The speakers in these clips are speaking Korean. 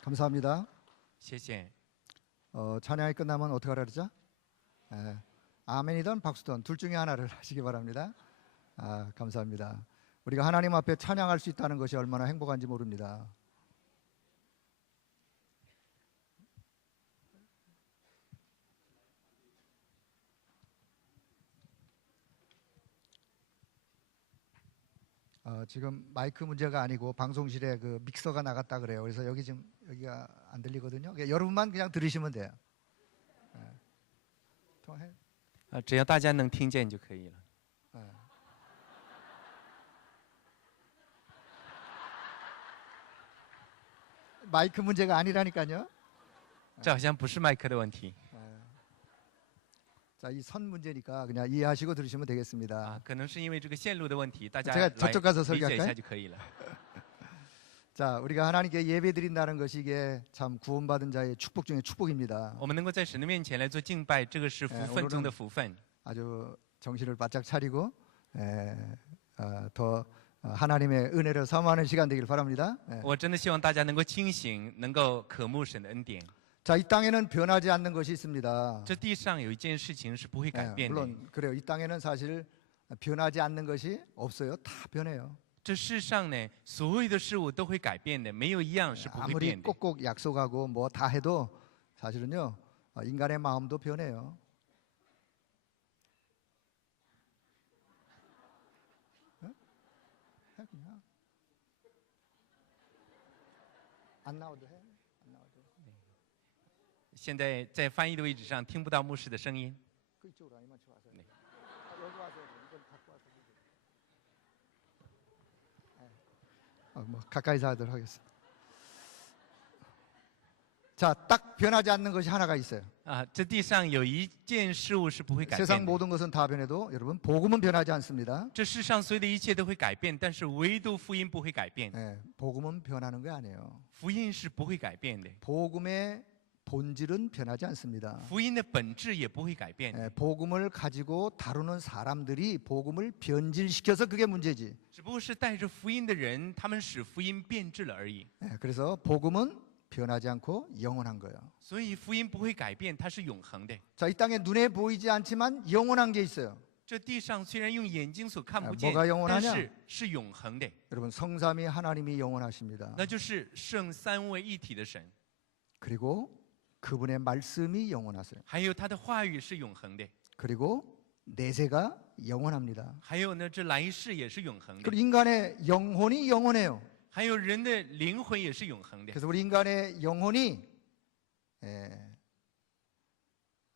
감사합니다. 谢谢。 찬양이 끝나면 어떻게 하라 그러죠? 아멘이든 박수든 둘 중에 하나를 하시기 바랍니다. 감사합니다. 우리가 하나님 앞에 찬양할 수 있다는 것이 얼마나 행복한지 모릅니다. 지금 마이크 문제가 아니고 방송실에 그 믹서가 나갔다 그래요. 그래서 여기 지금 여기가 안 들리거든요. 여러분만 그냥 들으시면 돼요. 통해. 只要大家能听见就可以了。 마이크 문제가 아니라니까요. 这好像不是麦克的问题 자, 이 선 문제니까 그냥 이해하시고 들으시면 되겠습니다. 啊，可能是因为这个线路的问题，大家 제가 来 저쪽 가서 理解一 설교할까요? 下就可以了。 자, 우리가 하나님께 예배드린다는 것이 이게 참 구원받은 자의 축복 중에 축복입니다. 我们能够在神的面前来做敬拜，这个是福分中的福分。 아주 정신을 바짝 차리고 더 하나님의 은혜를 사모하는 시간 되길 바랍니다. 我真的希望大家能够清醒，能够渴慕神的恩典。 자, 이 땅에는 변하지 않는 것이 있습니다. 这地上有一件事情是不会改变的， 물론 그래요. 이 땅에는 사실 변하지 않는 것이 없어요. 다 변해요. 这世上呢，所有的事物都会改变的，没有一样是不会 아무리 变的。 꼭꼭 약속하고 뭐 다 해도 사실은요, 인간의 마음도 변해요. 해 그냥. 안 나와도 해. 안 나와도. 现在在翻译的位置上听不到牧师的声音。 그쪽으로 아니면 저 와서. 여기 와서 이걸 갖고 와서. 뭐 가까이서 하도록 하겠습니다. 자, 딱 변하지 않는 것이 하나가 있어요. 啊，这地上有一件事物是不会改 세상 变的。 모든 것은 다 변해도 여러분 복음은 변하지 않습니다. 这世上所有的一切都会改变，但是唯独福音不会改变。 복음은 변하는 게 아니에요. 福音是不会改变的， 복음의 본질은 변하지 않습니다. 福音的本质也不会改变。 복음을 가지고 다루는 사람들이 복음을 변질시켜서 그게 문제지. 只不过是带着福音的人，他们使福音变质了而已。 그래서 복음은 변하지 않고 영원한 거예요. 所以福音不会改变，它是永恒的。 자, 이 땅에 눈에 보이지 않지만 영원한 게 있어요. 这地上虽然用眼睛所看不见 뭐가 ， 영원하냐 但是是永恒的， 여러분 성삼위 하나님이 영원하십니다. 那就是圣三位一体的神， 그리고 그분의 말씀이 영원하세요. 还有他的话语是永恒的， 그리고 내세가 영원합니다. 还有呢，这来世也是永恒的， 그리고 인간의 영혼이 영원해요. 还有人的灵魂也是永恒的。 그래서 우리 인간의 영혼이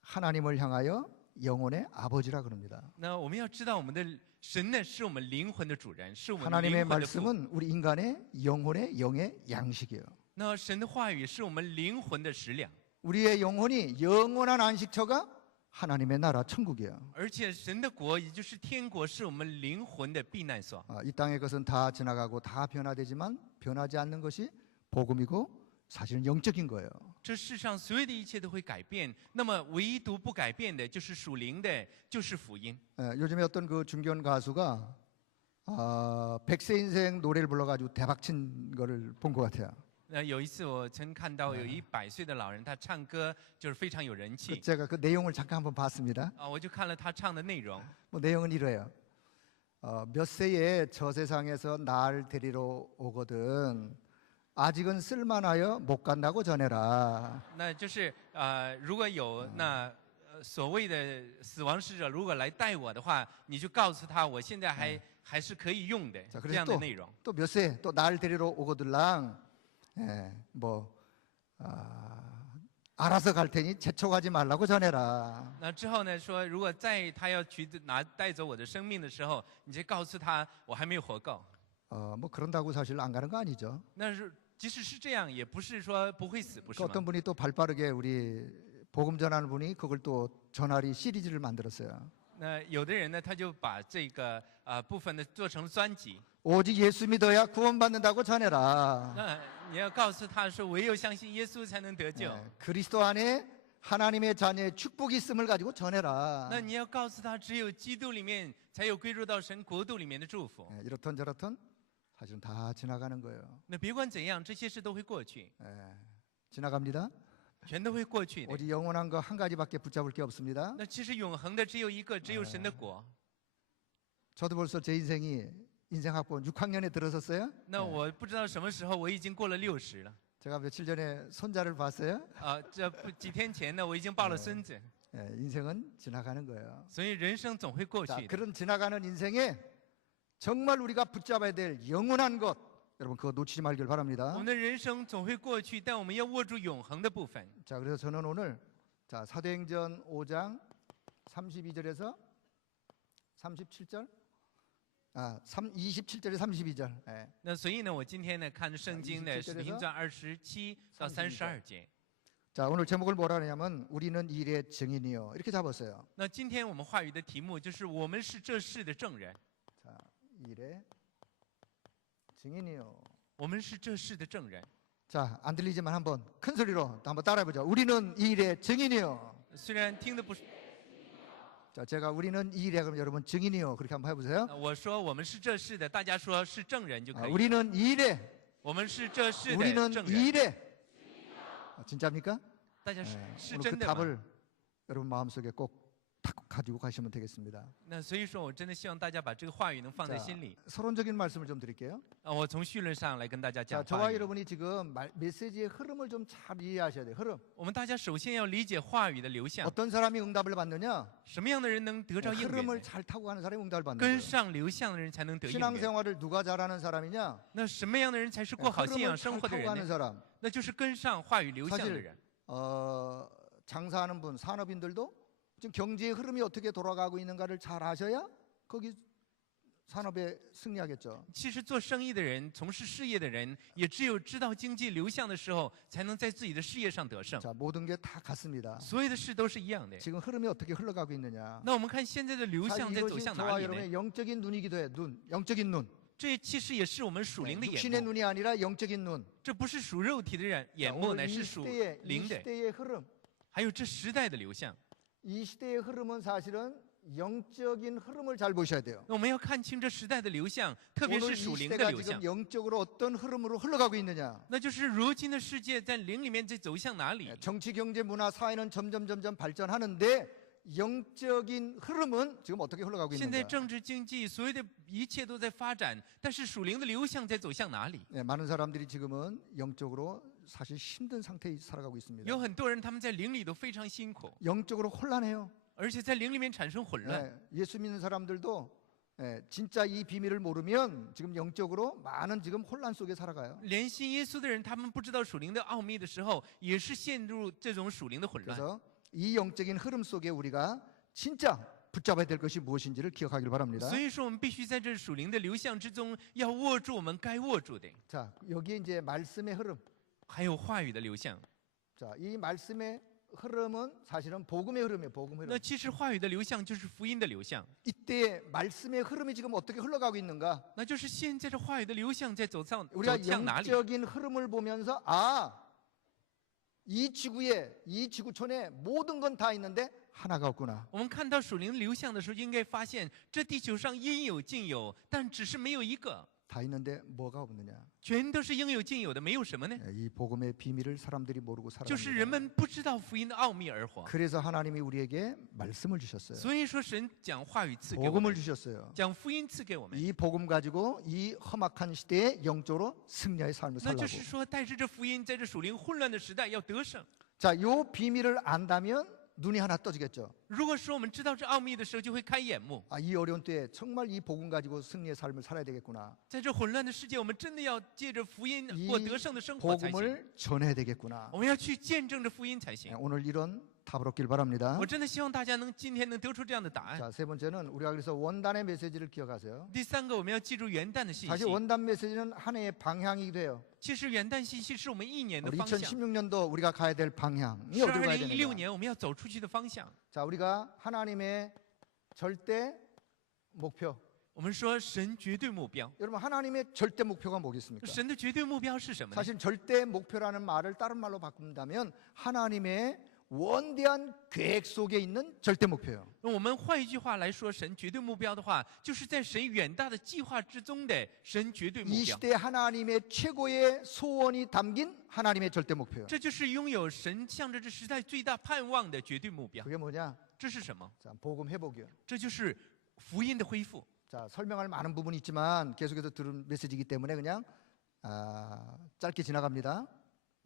하나님을 향하여 영혼의 아버지라 그럽니다. 那我们要知道，我们的神呢是我们灵魂的主人，是我们 하나님의 灵魂的父。 말씀은 우리 인간의 영혼의 영의 양식이에요. 那神的话语是我们灵魂的食粮， 우리의 영혼이 영원한 안식처가 하나님의 나라 천국이에요. 而且神的国，也就是天国，是我们灵魂的避难所。 이 땅의 것은 다 지나가고 다 변화되지만 변하지 않는 것이 복음이고 사실은 영적인 거예요. 这世上所有的一切都会改变，那么唯独不改变的就是属灵的，就是福音。 요즘에 어떤 그 중견 가수가 100세 인생 노래를 불러가지고 대박친 거를 본 것 같아요. 有一次我曾看到有100岁的老人，他唱歌就是非常有人气 제가 그 내용을 잠깐 한번 봤습니다. 啊，我就看了他唱的内容。 뭐 내용은 이래요. 몇 세에 저 세상에서 날 데리러 오거든 아직은 쓸만하여 못 간다고 전해라. 那就是如果有那所谓的死亡使者如果来带我的话，你就告诉他，我现在还是可以用的 자, 这样 그래서 的内容。 또 몇 세 또 날 데리러 오거들랑 뭐 알아서 갈 테니 재촉하지 말라고 전해라. 那之后呢，说如果在他要去带走我的生命的时候，你就告诉他，我还没有活够。 뭐 그런다고 사실 안 가는 거 아니죠. 那是即使是这样，也不是说不会死，不是 그 吗？ 어떤 분이 또 발빠르게 우리 복음 전하는 분이 그걸 또 전하리 시리즈를 만들었어요. 那有的人呢，他就把这个部分呢做成了专辑。 오직 예수 믿어야 구원받는다고 전해라. 那你要告诉他说，唯有相信耶稣才能得救。 그리스도 안에 하나님의 자녀의 축복이 있음을 가지고 전해라. 那你要告诉他，只有基督里面才有归入到神国度里面的祝福。 이렇던 저렇던 사실은 다 지나가는 거예요. 那别管怎样，这些事都会过去， 예, 지나갑니다. 全都会过去的。 오직 영원한 거 한 가지밖에 붙잡을 게 없습니다. 那其实永恒的只有一个，只有神的国。 저도 벌써 제 인생이 인생학번 6학년에 들어섰어요. 那我不知道什么时候，我已经过了60了。 제가 며칠 전에 손자를 봤어요. 这不几天前呢，我已经抱了孙子。 예, 인생은 지나가는 거예요. 所以人生总会过 자, 去的。 그런 지나가는 인생에 정말 우리가 붙잡아야 될 영원한 것, 여러분 그거 놓치지 말길 我 바랍니다. 们的人生总会过去，但我们要握住永恒的部分。 자, 그래서 저는 오늘 자, 사도행전 5장 32절에서 37절, 27절에 32절. 예. 那所以呢，我今天呢看圣经的使徒行传27到32节。 자, 오늘 제목을 뭐라 하냐면 우리는 이 일의 증인이요. 이렇게 잡았어요. 那今天我们话语的题目就是我们是这事的证人， 자, 이 일의 증인이요. 我们是这事的证人。 자, 안 들리지만 한번 큰 소리로 한번 따라해 보죠. 우리는 이 일의 증인이요. 虽然听的不是， 자, 제가 우리는 이 일에 그럼 여러분 증인이요. 그렇게 한번 해 보세요. 我说我们是这事的，大家说是证人就可以。 우리는 이 일에 我们是这事的 우리는 证 이 人， 일에 진짜입니까? 大家是 네, 是 오늘 그 真的吗？ 답을 여러분 마음속에 꼭 가지고 가시면 되겠습니다. 那所以说我真的希望大家把这个话语能放在 자, 心里。 서론적인 말씀을 좀 드릴게요. 我从绪论上来跟大家 자, 讲 저와 话语。 여러분이 지금 메시지의 흐름을 좀 잘 이해하셔야 돼요. 흐름. 我们大家首先要理解话语的流向， 어떤 사람이 응답을 받느냐? 什么样的人能得着应允 흐름을 呢？ 잘 타고 가는 사람이 응답을 받는 跟 거예요. 上流向的人才能得应允。 신앙생활을 누가 잘하는 사람이냐? 那什么样的人才是过好信 흐름을 仰 잘 生活的 타고 人 가는 呢？ 사람. 那就是跟上话语流向的 사실 人。 장사하는 분, 산업인들도 지금 경제의 흐름이 어떻게 돌아가고 있는가를 잘 아셔야 거기 산업에 승리하겠죠. 其实做生意的人、从事事业的人，也只有知道经济流向的时候，才能在自己的事业上得胜。 자, 모든 게 다 같습니다. 所有的事都是一样的。 지금 흐름이 어떻게 흘러가고 있느냐. 那我们看现在的流 사실 向在走 이것이 向哪 저와 里呢？ 여러분의 영적인 눈이기도 해요. 눈, 영적인 눈. 这其实也是我们属灵的 육신의 眼目， 눈이 아니라 영적인 눈. 这不是属肉体的眼 자, 目， 오늘 乃 이 是属 시대의, 이 灵的。 시대의 흐름. 还有这时代的流向， 이 시대의 흐름은 사실은 영적인 흐름을 잘 보셔야 돼요. 那我们要看清这时代的流向，特别 오늘 是 이 属灵的 시대가 流向 지금 。 영적으로 어떤 흐름으로 흘러가고 있느냐. 那就是如今的世界在灵里面在走向哪里？ 정치, 경제, 문화, 사회는 점점 발전하는데 영적인 흐름은 지금 어떻게 흘러가고 现在 있는가. 政治经济所有的一切都在发展，但是属灵的流向在走向哪里？ 네, 많은 사람들이 지금은 영적으로 사실 힘든 상태에 살아가고 있습니다. 有很多人他们在灵里都非常辛苦， 영적으로 혼란해요. 而且在灵里面产生混乱。 네, 예수 믿는 사람들도 진짜 이 비밀을 모르면 지금 영적으로 많은 지금 혼란 속에 살아가요. 连信耶稣的人，他们不知道属灵的奥秘的时候，也是陷入这种属灵的混乱。 그래서 이 영적인 흐름 속에 우리가 진짜 붙잡아야 될 것이 무엇인지를 기억하길 바랍니다. 所以说，我们必须在这属灵的流向之中，要握住我们该握住的， 자, 여기에 이제 말씀의 흐름. 还有话语的流向。 자, 이 말씀의 흐름은 사실은 복음의 흐름이에요. 복음 那 흐름. 其实话语的流向就是福音的流向， 이때 말씀의 흐름이 지금 어떻게 흘러가고 있는가? 那就是现在这话语的流向在走 우리가 向哪里？ 영적인 흐름을 보면서 이 지구에 이 지구촌에 모든 건 다 있는데 하나가 없구나. 我们看到属灵流向的时候，应该发现这地球上应有尽有，但只是没有一个， 다 있는데 뭐가 없느냐? 全都是应有尽有的，没有什么呢？ 이 복음의 비밀을 사람들이 모르고 就是人 살아갑니다. 们不知道福音的奥秘而活。 그래서 하나님이 우리에게 말씀을 주셨어요. 所以说，神将话语赐给我 복음을 们， 주셨어요. 将福音赐给我们。 이 복음 가지고 이 험악한 시대에 영적으로 승리의 삶을 那 살라고. 就是说，带着这福音，在这属灵混乱的时代要得胜。 자, 요 비밀을 안다면 눈이 하나 떠지겠죠. 如果说我们知道这奥秘的时候，就会开眼目。 이 어려운 때에 정말 이 복음 가지고 승리의 삶을 살아야 되겠구나. 在这混乱的世界，我们真的要借着福音 이 过得胜的生活才行。 복음을 전해야 되겠구나. 我们要去见证着福音才行。 오늘 이런 답을 얻길 바랍니다. 我真的希望大家今天能得出这样的答案。 자, 세 번째는 우리가 그래서 원단의 메시지를 기억하세요. 第三个，我们要记住元旦的信 사실 息。 원단 메시지는 한 해의 방향이기도 해요. 其实元旦信息是我们一年的 우리 方向， 2016년도 우리가 가야 될 방향이 是 어디로 가야 2016 되느냐. 年我们要走出去的方向。 자, 우리가 하나님의 절대 목표. 我们说神绝对目标， 여러분 하나님의 절대 목표가 뭐겠습니까? 神的绝对目标是什么呢？ 사실 절대 목표라는 말을 다른 말로 바꾼다면 하나님의 원대한 계획 속에 있는 절대 목표예요. 那我们换一句话来说，神绝对目标的话，就是在神远大的计划之中的神绝对目 이 标。 시대 하나님의 최고의 소원이 담긴 하나님의 절대 목표예요. 这就是拥有神向着这时代最大盼望的绝对目标。 그게 뭐냐? 这是什么？ 자, 복음 회복이요. 这就是福音的恢复。 자, 설명할 많은 부분이 있지만 계속해서 들은 메시지이기 때문에 그냥 짧게 지나갑니다.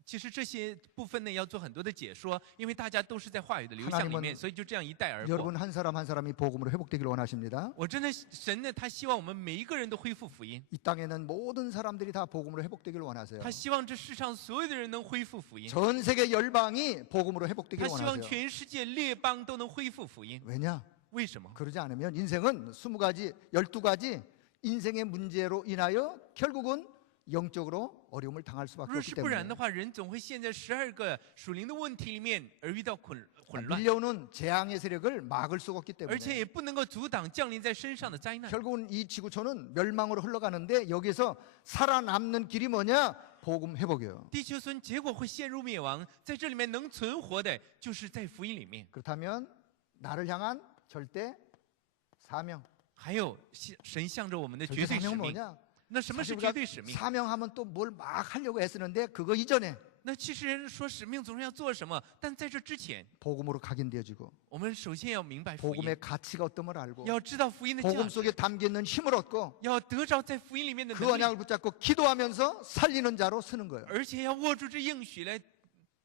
其实这些部分呢，要做很多的解说，因为大家都是在话语的流向里面，所以就这样一带而过。 여러분 한 사람 한 사람이 복음으로 회복되기를 원하십니다. 我真的神呢，他希望我们每一个人都恢复福音， 이 땅에는 모든 사람들이 다 복음으로 회복되기를 원하세요. 他希望这世上所有的人能恢复福音， 전 세계 열방이 복음으로 他 회복되기를 希望 원하세요. 全世界列邦都能恢复福音。 왜냐? 为什么？ 그러지 않으면 인생은 20가지, 12가지 인생의 문제로 인하여 결국은 영적으로 어려움을 당할 수밖에 若 없기 是不然 때문에 的话，人总会陷在12个属灵的问题里面而遇到混乱， 밀려오는 재앙의 세력을 막을 수가 없기 而且 때문에 也不能够阻挡降临在身上的灾难。 결국은 이 지구촌은 멸망으로 흘러가는데 여기서 살아남는 길이 뭐냐? 복음 회복이에요. 地球村结果会陷入灭亡，在这里面能存活的，就是在福音里面。 그렇다면 나를 향한 절대 사명. 还有神向着我们的 절대 绝对使 사명은 命。 뭐냐? 那什么是 사실 绝 우리가 对使命？ 사명하면 또 뭘 막 하려고 애쓰는데 그거 이전에 那其实人说使命总是要做什么，但在这之前， 복음으로 각인되어지고 我们首先要明白福音， 복음의 가치가 어떤 걸 알고 要知道福音的价 복음 值， 속에 담겨 있는 힘을 얻고 要得着在福音里面的 그 能力， 언약을 붙잡고 기도하면서 살리는 자로 쓰는 거예요. 而且要握住这应许来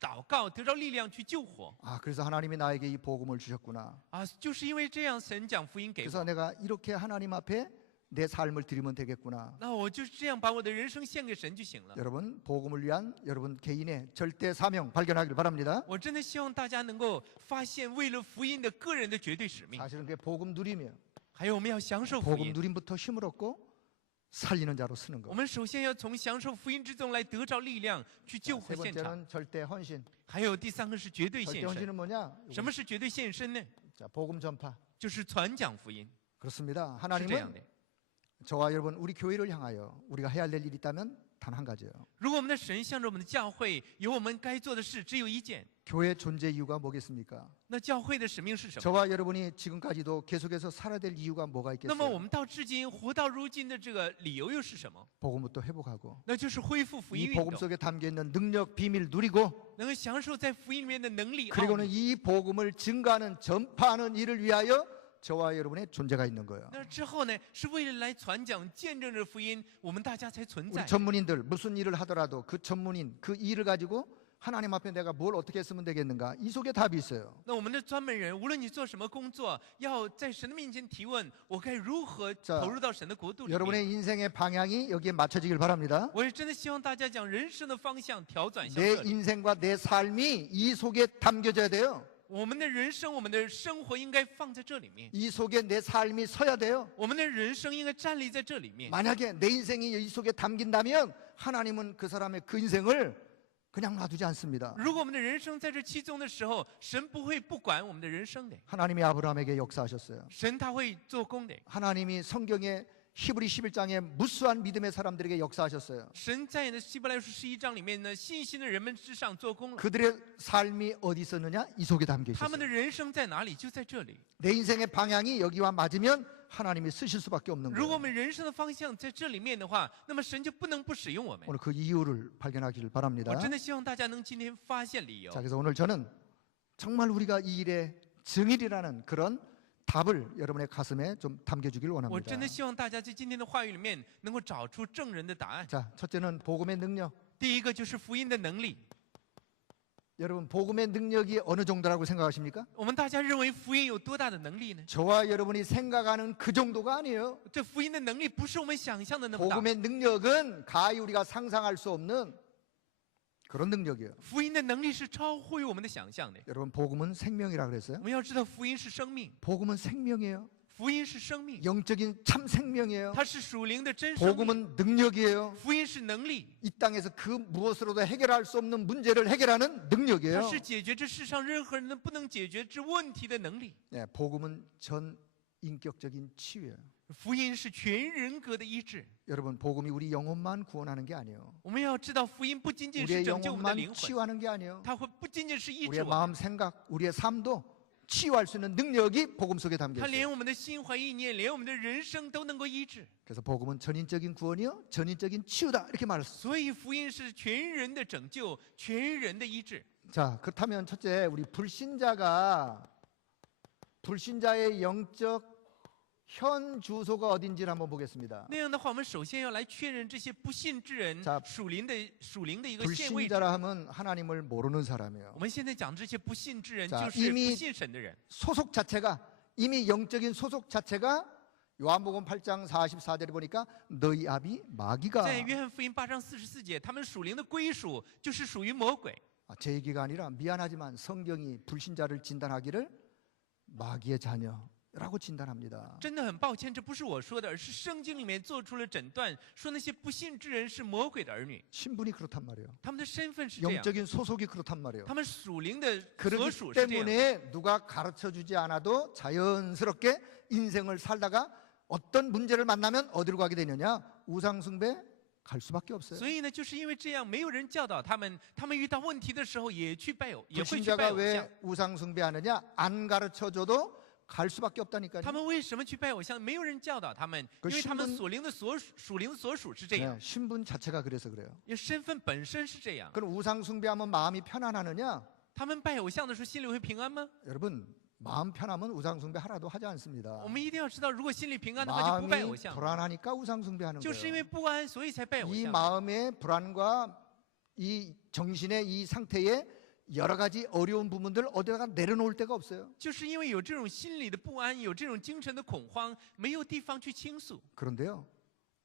祷告，得着力量去救活。 아, 그래서 하나님이 나에게 이 복음을 주셨구나. 啊，就是因为这样，神讲福音给 그래서 我， 내가 이렇게 하나님 앞에 내 삶을 드리면 되겠구나. 那我就是这样把我的人生献给神就行了。 여러분, 복음을 위한 여러분 개인의 절대 사명 발견하길 바랍니다. 我真的希望大家能够发现，为了福音的个人的绝对使命。 사실은 그게 복음 누림이에요. 还有，我们要享受福 복음 音。 누림부터 힘을 얻고 살리는 자로 쓰는 我 거. 们首先要从享受福音之中来得着力量，去救 세 活现场。 번째는 절대 헌신. 还有第三个是绝对 절대 献身。 헌신은 뭐냐? 什么是绝对献身呢？ 자, 복음 전파. 就是传讲福音。 그렇습니다. 是这样 하나님은 的。 저와 여러분 우리 교회를 향하여 우리가 해야 될 일이 있다면 단 한 가지예요. 如果我们的神向着我们的教会，有我们该做的事，只有一件。 교회 존재 이유가 뭐겠습니까? 那教会的使命是什么？ 저와 여러분이 지금까지도 계속해서 살아야 될 이유가 뭐가 那么我 있겠어요? 们到至今活到如今的这个理由又是什么？ 복음부터 회복하고 那就是恢复福音 이 运 복음 动， 속에 담겨 있는 능력 비밀 누리고 能够享受在福音里面的能力奥 그리고는 秘。 이 복음을 증가하는 전파하는 일을 위하여 저와 여러분의 존재가 있는 거예요. 那之后呢，是为了来传讲、见证着福音，我们大家才存 우리 在。 전문인들 무슨 일을 하더라도 그 전문인 그 일을 가지고 하나님 앞에 내가 뭘 어떻게 했으면 되겠는가 이 속에 답이 있어요. 那我们的专门人，无论你做什么工作，要在神的面前提问：我该如何 자 投入到神的国度里面？ 여러분의 인생의 방향이 여기에 맞춰지길 바랍니다. 我也真的希望大家将人生的方向调转向 내 这里。 인생과 내 삶이 이 속에 담겨져야 돼요. 我们的人生、我们的生活应该放在这里面， 이 속에 내 삶이 서야 돼요. 我们的人生应该站立在这里面。 만약에 내 인생이 이 속에 담긴다면 하나님은 그 사람의 그 인생을 그냥 놔두지 않습니다. 如果我们的人生在这其中的时候，神不会不管我们的人生的， 하나님이 아브라함에게 역사하셨어요. 神他会做工的。 하나님이 성경에 히브리 11장에 무수한 믿음의 사람들에게 역사하셨어요. 神在那希伯来书11章里面呢，信心的人们之上做工了。 그들의 삶이 어디 있었느냐? 이 속에 담겨 他们的 있었어요. 人生在哪里？就在这里。 내 인생의 방향이 여기와 맞으면 하나님이 쓰실 수밖에 없는 如果我 거예요. 们人生的方向在这里面的话，那么神就不能不使用我们。 오늘 그 이유를 발견하기를 我 바랍니다. 真的希望大家能今天发现理由 자, 。 그래서 오늘 저는 정말 우리가 이 일의 증인이라는 그런 답을 여러분의 가슴에 좀 담겨주길 我 원합니다. 真的希望大家在今天的话语里面能够找出证人的答案。 자, 첫째는 복음의 능력. 第一个就是福音的能力。 여러분 복음의 능력이 어느 정도라고 생각하십니까? 我们大家认为福音有多大的能力呢？ 저와 여러분이 생각하는 그 정도가 아니에요. 这福音的能力不是我们想象的那么大。 복음의 능력은 가히 우리가 상상할 수 없는 그런 능력이에요. 福音的能力是超乎于我们的想象的。 여러분 복음은 생명이라 그랬어요. 我们要知道，福音是生命， 복음은 생명이에요. 福音是生命， 영적인 참 생명이에요. 它是属灵的真生命。 복음은 능력이에요. 福音是能力， 이 땅에서 그 무엇으로도 해결할 수 없는 문제를 해결하는 它 능력이에요. 是解决这世上任何人都不能解决之问题的能力。 네, 복음은 전 인격적인 치유예요. 福音是全人格的医治。 여러분, 복음이 우리 영혼만 구원하는 게 아니에요. 我们要知道，福音不仅仅是 우리의 拯救我们的 영혼만 灵魂， 치유하는 게 아니에요. 它会不仅仅是医治 우리의 我 마음 们， 생각, 우리의 삶도 치유할 수 있는 능력이 복음 속에 담겨 它 있어요. 连我们的心怀意念，连我们的人生都能够医治。 그래서 복음은 전인적인 구원이요, 전인적인 치유다 이렇게 말했어요. 所以福音是全人的拯救，全人的医治。 자, 그렇다면 첫째, 우리 불신자의 영적 현 주소가 어딘지를 한번 보겠습니다. 那样的话，我们首先要来确认这些不信之人 자 属灵的一个现位置。 불신자라 하면 하나님을 모르는 사람이에요. 我们现在讲这些不信之人， 자 就是 이미 不信神的人。 소속 자체가 이미 영적인 소속 자체가 요한복음 8장 44절에 보니까 너희 아비 마귀가 在约翰福音8章44节，他们属灵的归属就是属于魔鬼。 제 얘기가 아니라 미안하지만 성경이 불신자를 진단하기를 마귀의 자녀라고 진단합니다. 真的很抱歉，这不是我说的，而是圣经里面做出了诊断，说那些不信之人是魔鬼的儿女。 신분이 그렇단 말이에요. 他们的身份是这样， 영적인 소속이 그렇단 말이에요. 他们属灵的所 그렇기 属是这样。 때문에 누가 가르쳐주지 않아도 자연스럽게 인생을 살다가 어떤 문제를 만나면 어디로 가게 되느냐? 우상숭배 갈 수밖에 없어요. 所以呢，就是因为这样，没有人教导他们，他们遇到问题的时候也会去拜 불신자가 偶像。 왜 우상숭배하느냐? 안 가르쳐줘도 갈 수밖에 없다니까요. 他们为什么去拜偶像？没有人教导他们，因为他们属灵的所属是这样， 신분 자체가 그래서 그래요. 因为身份本身是这样。 그럼 우상숭배하면 마음이 편안하느냐? 他们拜偶像的时候心里会平安吗？ 여러분, 마음 편하면 우상숭배 하나도 하지 않습니다. 我们一定要知道，如果心里平安的话，就不拜偶 마음이 像。 불안하니까 우상숭배하는 就是因为 거예요. 不安，所以才拜偶 이 像。 마음의 불안과 이 정신의 이 상태에 여러 가지 어려운 부분들 어디다가 내려놓을 데가 없어요. 就是因为有这种心理的不安，有这种精神的恐慌，没有地方去倾诉。 그런데요,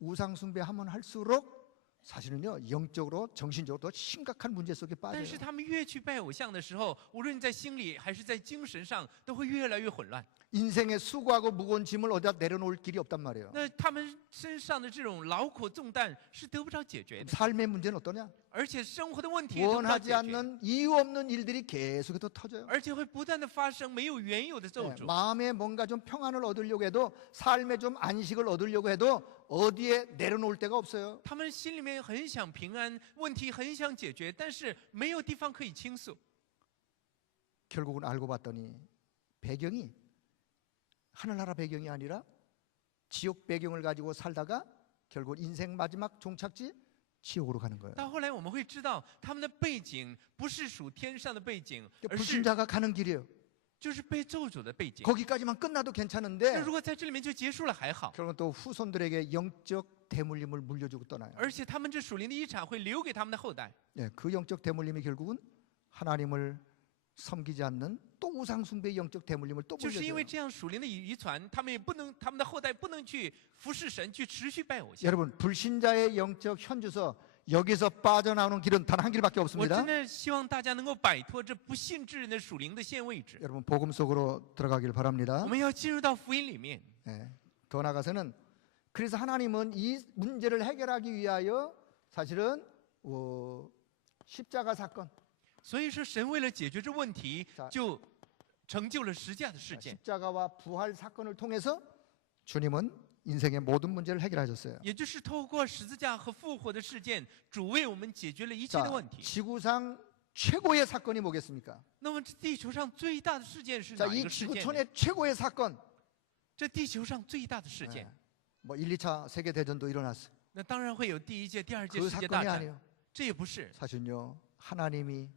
우상숭배하면 할수록 사실은요, 영적으로 정신적으로 더 심각한 문제 속에 但是 빠져요. 他们越去拜偶像的时候，无论在心里还是在精神上，都会越来越混乱。 인생의 수고하고 무거운 짐을 어디다 내려놓을 길이 없단 말이에요. 那他们身上的这种劳苦重担是得不着解决的， 삶의 문제는 어떠냐? 而且生活的问题也得不着 원하지 解决， 않는 이유 없는 일들이 계속해서 터져요. 而且会不断的发生没有缘由的咒 네, 诅。 마음에 뭔가 좀 평안을 얻으려고 해도 삶에 좀 안식을 얻으려고 해도 어디에 내려놓을 데가 없어요. 他们心里面很想平安，问题很想解决，但是没有地方可以倾诉。 결국은 알고 봤더니 배경이 하늘나라 배경이 아니라 지옥 배경을 가지고 살다가 결국 인생 마지막 종착지 지옥으로 가는 거예요. 到后来我们会知道，他们的背景不是属天上的背景，而是 불신자가 가는 길이에요. 就是被咒诅的背景。 거기까지만 끝나도 那 괜찮은데 如果在这里面就结束了还好， 결국은 또 후손들에게 영적 대물림을 물려주고 떠나요. 而且他们这属灵的遗产会留给他们的后代。 예, 그 영적 대물림이 결국은 하나님을 섬기지 않는 또 우상숭배의 영적 대물림을 또 就是因 물려줘요. 为这样属灵的遗传，他们也不能，他们的后代不能去服侍神，去持续拜偶像。 여러분, 불신자의 영적 현주소 여기서 빠져나오는 길은 단 한 길밖에 我 없습니다. 真的希望大家能够摆脱这不信之人的属灵的现位置， 여러분, 복음 속으로 들어가길 바랍니다. 我们要进入到福音里面。 예, 더 나가서는 그래서 하나님은 이 문제를 해결하기 위하여 사실은 십자가 사건, 所以说，神为了解决这问题 자 ，就成就了十架的事件， 십자가와 부활 사건을 통해서 주님은 인생의 모든 문제를 해결하셨어요. 也就是透过十字架和复活的事件，主为我们解决了一切的 자, 问题。 지구상 최고의 사건이 뭐겠습니까? 那么，这地球上最大的事件是 자, 哪一 이 个事件呢？ 지구촌의 최고의 사건, 这地球上最大的事件， 뭐 1, 2차 세계 대전도 일어났어요. 那当然会有第一届、第二届 그 世界大 사건이 战， 아니에요. 这也不是。 사실은요, 하나님이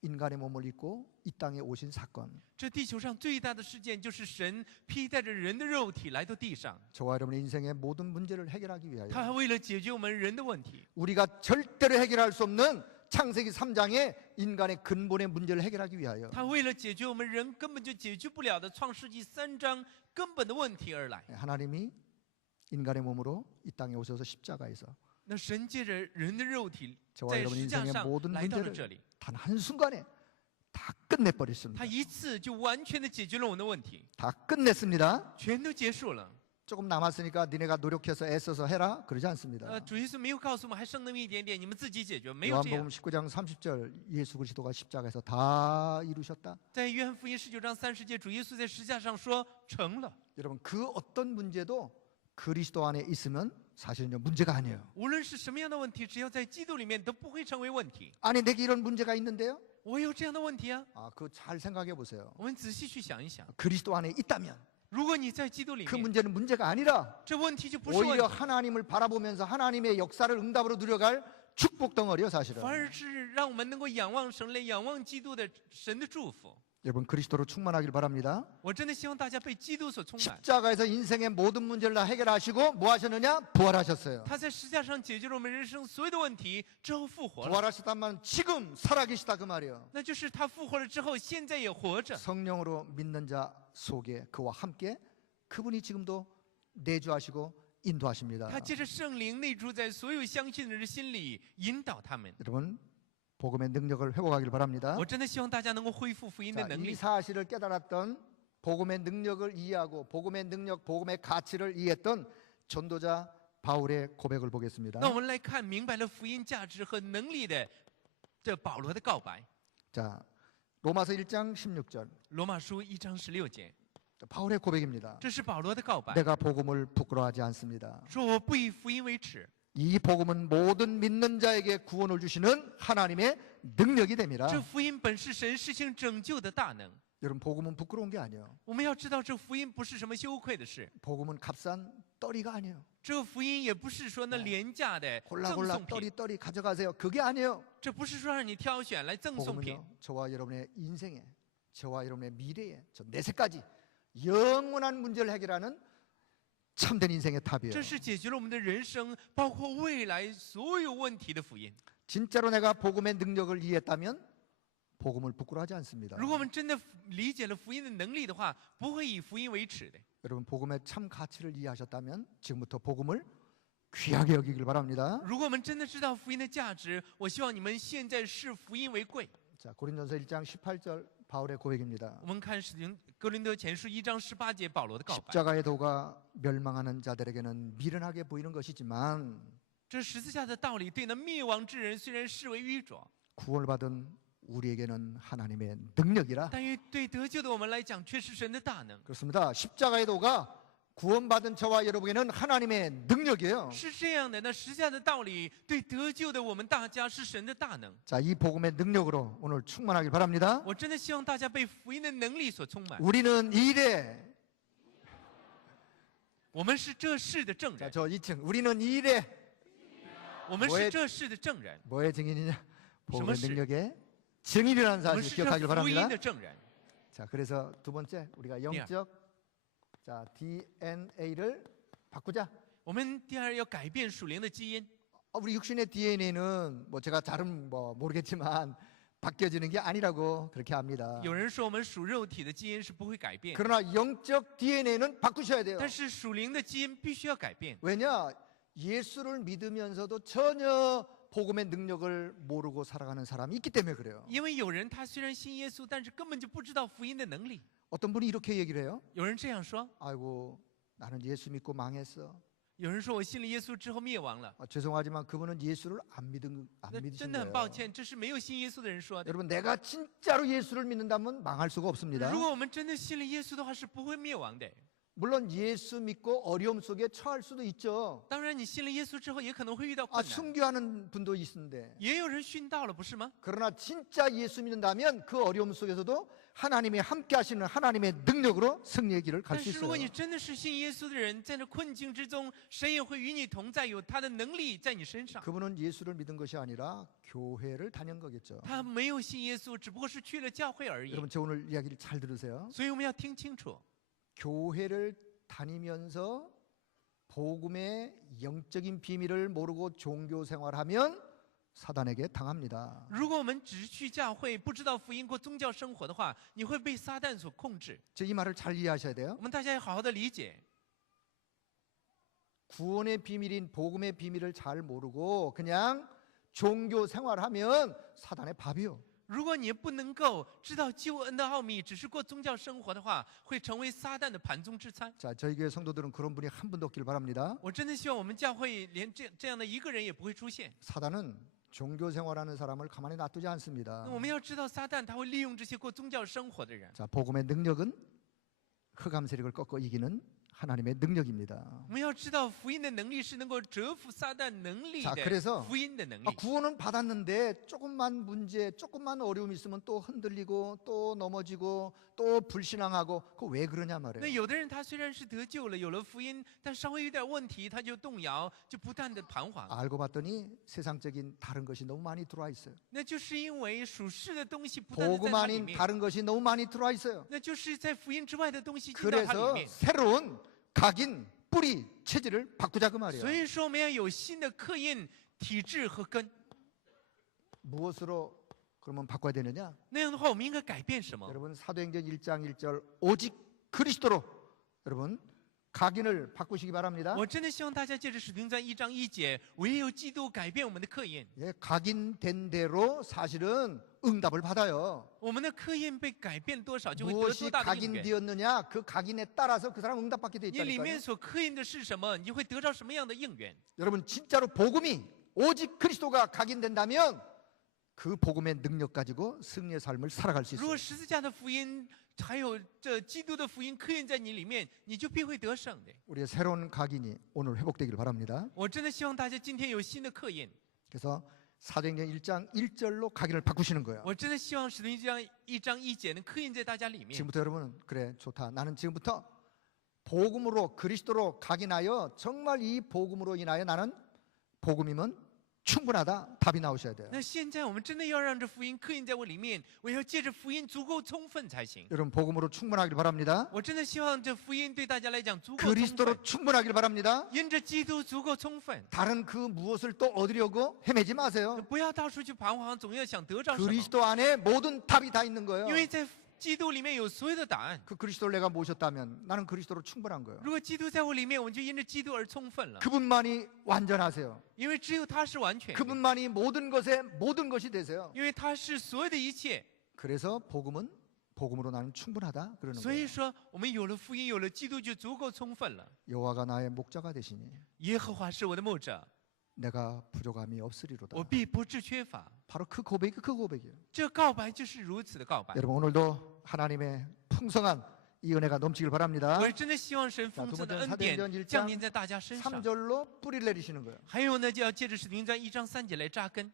인간의 몸을 입고 이 땅에 오신 사건. 这地球上最大的事件就是神披戴着人的肉体来到地上， 저와 여러분의 인생의 모든 문제를 해결하기 他 위하여 还为了解决我们人的问题， 우리가 절대로 해결할 수 없는 창세기 3장의 인간의 근본의 문제를 해결하기 위하여 他为了解决我们人根本就解决不了的创世纪3章根本的问题而来。 하나님이 인간의 몸으로 이 땅에 오셔서 십자가에서 那神借着人的肉体， 저와 在 여러분 十架 인생의 上 모든 来到了这 문제를 里， 단 한순간에 다 끝내버렸습니다. 他一次就完全的解决了我们的问题， 다 끝냈습니다. 全都结束了。 조금 남았으니까 니네가 노력해서 애써서 해라 그러지 않습니다. 主耶稣没有告诉我们还剩那么一点点，你们自己解决，没有这样 요한복음 。 19장 30절 예수 그리스도가 십자가에서 다 이루셨다. 在约翰福音19章30节，主耶稣在十架上说成了。 여러분 그 어떤 문제도 그리스도 안에 있으면 사실은요 문제가 아니에요. 无论是什么样的问题，只要在基督里面都不会成为问题。 아니 내게 이런 문제가 있는데요. 我有这样的问题啊， 그거 잘 생각해 보세요. 我们仔细去想一想， 그리스도 안에 있다면 如果你在基督里 그 面， 문제는 문제가 아니라 这问题就不是问 오히려 题， 하나님을 바라보면서 하나님의 역사를 응답으로 누려갈 축복 덩어리요 사실은. 反而是让我们能够仰望神来仰望基督的神的祝福。 여러분 그리스도로 충만하길 바랍니다. 我真的希望大家被基督所充满。 십자가에서 인생의 모든 문제를 다 해결하시고 뭐 하셨느냐? 부활하셨어요. 他在十字架上解决了我们人生所有的问题之后复活了， 부활하셨다면 지금 살아계시다 그 말이에요. 那就是他复活了之后，现在也活着。 성령으로 믿는 자 속에 그와 함께 그분이 지금도 내주하시고 인도하십니다. 他借着圣灵内住在所有相信的人心里，引导他们。 여러분 복음의 능력을 회복하길 바랍니다. 我真的希望大家能够恢复福音的 자, 能 이 力。 사실을 깨달았던 복음의 능력을 이해하고 복음의 능력, 복음의 가치를 이해했던 전도자 바울의 고백을 보겠습니다. 那我们来看明白了福音价值和能力的这保罗的告白。 자, 로마서 1장 16절 罗马书1章16节， 바울의 고백입니다. 这是保罗的告白， 내가 복음을 부끄러워하지 않습니다. 说我不以福音为耻。 이 복음은 모든 믿는 자에게 구원을 주시는 하나님의 능력이 됩니다. 这福音本是神施行拯救的大能。 여러분 복음은 부끄러운 게 아니에요. 我们要知道，这福音不是什么羞愧的事， 복음은 값싼 떨이가 아니에요. 这个福音也不是说那廉价的赠 골라골라 送品， 떨이 가져가세요. 그게 아니에요. 这不是说让你挑选来赠送品。 복음은요 저와 여러분의 인생에 저와 여러분의 미래에 저 내세까지 영원한 문제를 해결하는 참된 인생의 탑이에요. 这是解决了我们的人生，包括未来所有问题的福音。 진짜로 내가 복음의 능력을 이해했다면 복음을 부끄러워하지 않습니다. 如果我们真的理解了福音的能力的话，不会以福音为耻的。 여러분 복음의 참 가치를 이해하셨다면 지금부터 복음을 귀하게 여기길 바랍니다. 如果我们真的知道福音的价值，我希望你们现在视福音为贵。 자, 고린도서 1장 18절 바울의 고백입니다. 我们看哥林多前书1章18节保罗的告白。 십자가의 도가 멸망하는 자들에게는 미련하게 보이는 것이지만 这十字架的道理对那灭亡之人虽然视为愚拙， 구원을 받은 우리에게는 하나님의 능력이라. 但对得救的我们来讲，却是神的大能。 그렇습니다. 십자가의 도가 구원받은 저와 여러분에게는 하나님의 능력이에요. 是这样的，那十字架的道理对得救的我们大家是神的大能。 자, 이 복음의 능력으로 오늘 충만하길 바랍니다. 我真的希望大家被福音的能力所充满。 우리는 이래. 我们是这世的证 자, 人， 저 2층. 우리는 이래. 我们 뭐의 是这世的证人， 뭐의 증인이냐? 복음의 무엇이? 능력의 증인이라는 我们 사실 是这 기억하길 福 바랍니다. 音的证人。 자, 그래서 두 번째 우리가 영적 자, DNA를 바꾸자. 我们第二要改变属灵的基因。 우리 육신의 DNA는 뭐 제가 잘은 뭐 모르겠지만 바뀌어지는 게 아니라고 그렇게 합니다. 有人说我们属肉体的基因是不会改变， 그러나 영적 DNA는 바꾸셔야 돼요. 但是属灵的基因必须要改变。 왜냐? 예수를 믿으면서도 전혀 복음의 능력을 모르고 살아가는 사람이 있기 때문에 그래요. 因为有人他虽然信耶稣，但是根本就不知道福音的能力。 어떤 분이 이렇게 얘기를 해요. 有人这样说， 아이고 나는 예수 믿고 망했어. 有人说我信了耶稣之后灭亡了。 죄송하지만 그분은 예수를 안 那 믿으신 真的很 거예요. 抱歉，这是没有信耶稣的人说的。 여러분 내가 진짜로 예수를 믿는다면 망할 수가 없습니다. 如果我们真的信了耶稣的话，是不会灭亡的。 물론 예수 믿고 어려움 속에 처할 수도 있죠. 当然，你信了耶稣之后，也可能会遇到困难， 순교하는 분도 있는데. 也有人殉道了，不是吗？ 그러나 진짜 예수 믿는다면 그 어려움 속에서도 하나님이 함께 하시는 하나님의 능력으로 승리의 길을 갈 但 수 是，如果 있어요. 你真的是信耶稣的人，在那困境之中，神也会与你同在，有他的能力在你身上。 그분은 예수를 믿은 것이 아니라 교회를 다닌 거겠죠. 他没有信耶稣，只不过是去了教会而已。 여러분 저 오늘 이야기를 잘 들으세요. 所以我们要听清楚， 교회를 다니면서 복음의 영적인 비밀을 모르고 종교 생활하면 사단에게 당합니다. 如果我们只是去教会，不知道福音过宗教生活的话，你会被撒旦所控制。 이 말을 잘 이해하셔야 돼요. 我们大家要好好的理解。 구원의 비밀인 복음의 비밀을 잘 모르고 그냥 종교 생활하면 사단의 밥이요. 如果你不能够知道救恩的奥秘，只是过宗教生活的话，会成为撒旦的盘中之餐。 자, 저희 교회 성도들은 그런 분이 한 분도 없길 바랍니다. 我真的希望我们教会连这样的一个人也不会出现。 사단은 종교 생활하는 사람을 가만히 놔두지 않습니다. 那我们要知道，撒旦他会利用这些过宗教生活的人。 자, 복음의 능력은 흑암 세력을 꺾어 이기는 하나님의 능력입니다. 我们要知道福音的能力是能够折服撒旦能力 자 的 그래서 福音的能 아, 力。 구원은 받았는데 조금만 문제, 조금만 어려움이 있으면 또 흔들리고 또 넘어지고 또 불신앙하고 그거 왜 그러냐 那 말이에요. 有的人他虽然是得救了，有了福音，但稍微有点问题他就动摇，就不断的彷徨。 알고 봤더니 세상적인 다른 것이 너무 많이 들어와 있어요. 那就是因为属世的东西不断的在 복음 它里 아닌 面， 다른 것이 너무 많이 들어와 있어요. 那就是在福音之外的东西进到它里 그래서 面。 새로운 각인, 뿌리, 체질을 바꾸자 그 所 말이에요. 以说我们要有新的刻印体质和根。 무엇으로 그러면 바꿔야 되느냐? 那样的话，我们应该改变什么？ 여러분 사도행전 1장 1절 오직 그리스도로 여러분 각인을 바꾸시기 바랍니다. 我真的希望大家借着使徒行传1章1节，唯有基督改变我们的刻印。 예, 각인된 대로 사실은 응답을 받아요. 我们的刻印被改变多少，就会得 무엇이 多大的应允。 각인되었느냐 그 각인에 따라서 그 사람 응답받게 돼 你里面 있다니까요. 所刻印的是什么，你就会得到什么样的应允。 여러분 진짜로 복음이 오직 그리스도가 각인된다면 그 복음의 능력 가지고 승리의 삶을 살아갈 수 如果 있어요. 十字架的福音还有这基督的福音刻印在你里面，你就必会得胜的。 우리의 새로운 각인이 오늘 회복되기를 바랍니다. 我真的希望大家今天有新的刻印。 그래서 사도행전 1장 1절로 각인을 바꾸시는 거예요. 我真的希望使徒行传1章1节能刻印在大家里面。 지금부터 여러분은 그래 좋다. 나는 지금부터 복음으로 그리스도로 각인하여 정말 이 복음으로 인하여 나는 복음이면 충분하다. 답이 나오셔야 돼요. 那现在我们真的要让这福音刻印在我里面，我要借着福音足够充分才行。 여러분 복음으로 충분하길 바랍니다. 我真的希望这福音对大家来讲足够充分， 그리스도로 충분하길 바랍니다. 因着基督足够充分， 다른 그 무엇을 또 얻으려고 헤매지 마세요. 不要到处去彷徨，总要想得着什么。 그리스도 안에 모든 답이 다 있는 거예요. 因为在基督里面有所有的答案。 그 그리스도를 내가 모셨다면 나는 그리스도로 충분한 거예요. 如果基督在我里面，我们就因着基督而充分了， 그분만이 완전하세요. 因为只有他是完全的， 그분만이 모든 것에 모든 것이 되세요. 因为他是所有的一切。 그래서 복음은 복음으로 나는 충분하다 그러는 所以 거예요. 说，我们有了福音，有了基督，就足够充分了。 여호와가 나의 목자가 되시니 耶和华是我的牧者， 내가 부족함이 없으리로다. 我必不致缺乏。 바로 그 고백이 그 고백이에요. 这告白就是如此的告白。 여러분 오늘도 하나님의 풍성한 이 은혜가 넘치길 바랍니다. 我真的希望神丰盛的恩典降临在大家身上。 3절로 뿌리를 내리시는 거예요. 还有呢，就要借着使徒行传1章3节来扎根。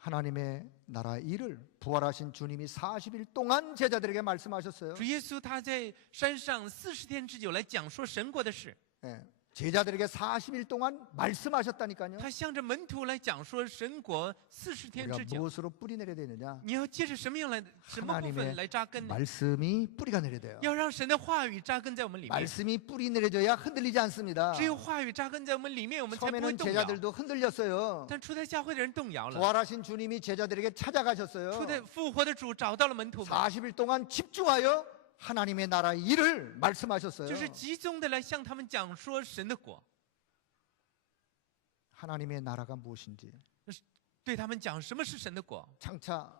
하나님의 나라 일을 부활하신 주님이 40일 동안 제자들에게 말씀하셨어요. 主耶稣他在山上40天之久来讲说神国的事， 예, 제자들에게 40일 동안 말씀하셨다니까요. 他向着门徒来讲说神国40天 우리가 之久。 무엇으로 뿌리 내려야 되느냐? 你要借着什么样来什么部分来扎根呢？ 말씀이 뿌리가 내려야 돼요. 要让神的话语扎根在我们里面。 말씀이 뿌리 내려져야 흔들리지 않습니다. 只有话语扎根在我们里面，我们才不会 처음에는 动摇。 제자들도 흔들렸어요. 但初代教会的人动摇了。 부활하신 주님이 제자들에게 찾아가셨어요. 初代复活的主找到了门徒们， 40일 동안 집중하여 하나님의 나라 일을 말씀하셨어요. 就是集中的来向他们讲说神的国， 하나님의 나라가 무엇인지 对他们讲什么是神的国， 장차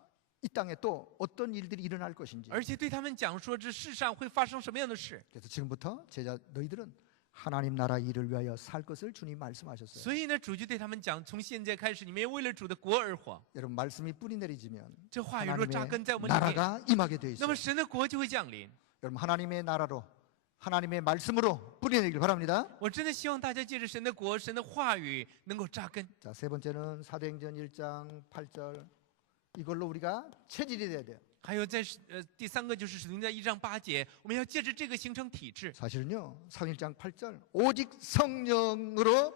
이 땅에 또 어떤 일들이 일어날 것인지. 而且对他们讲说这世上会发生什么样的事。 그래서 지금부터 제자 너희들은 하나님 나라 일을 위하여 살 것을 주님 말씀하셨어요. 所以呢，主就对他们讲，从现在开始，你们要为了主的国而活。 여러분 말씀이 뿌리 내리지면 这话语若扎根在我们里面， 나라가 임하게 돼 那 있어요. 么神的国就会降临。 여러분 하나님의 나라로 하나님의 말씀으로 뿌리 내리길 바랍니다. 我真的希望大家借着神的国、神的话语能够扎根。 자, 세 번째는 사도행전 1장 8절. 이걸로 우리가 체질이 돼야 돼요. 还有第三个就是使徒行传1章8节，我们要借着这个形成体制。 사실은요. 사도행 1장 8절. 오직 성령으로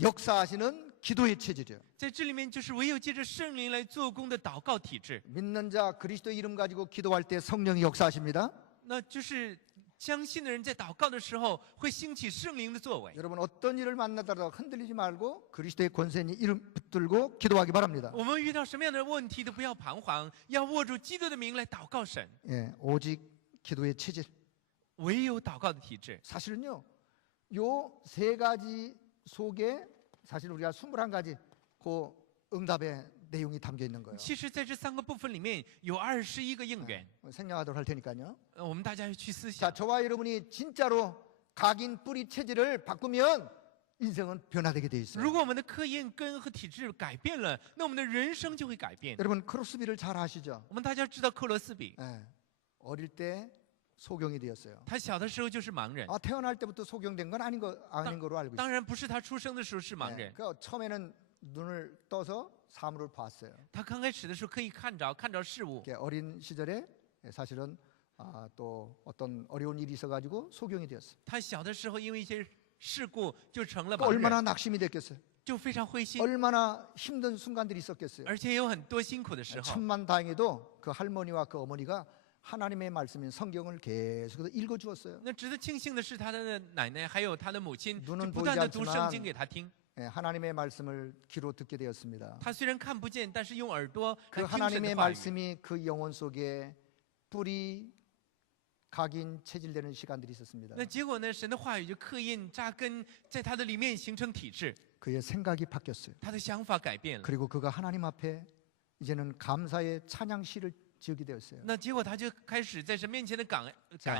역사하시는 기도의 체질이에요. 在这里面就是唯有借着圣灵来做工的祷告体制， 믿는 자 그리스도 이름 가지고 기도할 때 성령이 역사하십니다. 那就是相信的人在祷告的时候会兴起圣灵的作为。 여러분 어떤 일을 만나더라도 흔들리지 말고 그리스도의 권세니 이름 붙들고 기도하기 바랍니다. 我们遇到什么样的问题都不要彷徨，要握住基督的名来祷告神。 예, 오직 기도의 체질. 唯有祷告的体制。 사실은요. 요 세 가지 속에 사실 우리가 21가지 그 응답의 내용이 담겨 있는 거예요. 其实，在这3个部分里面有21个应允， 생략하도록 할 테니까요. 我们大家去思 자, 想。 저와 여러분이 진짜로 각인 뿌리 체질을 바꾸면 인생은 변화되게 돼 如 있어요. 果我们的刻印根和体质改变了，那我们的人生就会改变。 여러분 크로스비를 잘 아시죠? 我们大家知道克罗斯比， 예, 어릴 때 소경이 되었어요. 他小的时候就是盲人， 태어날 때부터 소경된 건 아닌 거로 알고 当 있어요. 然不是他出生的时候是盲人， 처음에는 눈을 떠서 사물을 봤어요. 他刚开始的时候可以看着事物， 어린 시절에 사실은 또 어떤 어려운 일이 있어가지고 소경이 되었어요. 他小的时候因为一些事故就成了 그 盲 얼마나 人， 낙심이 됐겠어요. 就非常灰心， 얼마나 힘든 순간들이 있었겠어요. 而且有很多辛苦的时候。 천만다행히도 그 할머니와 그 어머니가 하나님의 말씀인 성경을 계속해서 읽어주었어요. 那值得庆幸的是，他的奶奶还有他的母亲 눈은 就不断的读 보이지 圣经给他听。 하나님의 말씀을 귀로 듣게 되었습니다. 他虽然看不见，但是用耳朵 그 来听神 하나님의 的话语。 말씀이 그 영혼 속에 뿌리 각인 체질되는 시간들이 있었습니다. 那结果呢？神的话语就刻印扎根在他的里面，形成体质， 그의 생각이 바뀌었어요. 他的想法改变了。 그리고 그가 하나님 앞에 이제는 감사의 찬양 시를 지으게 되었어요. 那结果他就开始在神面前的感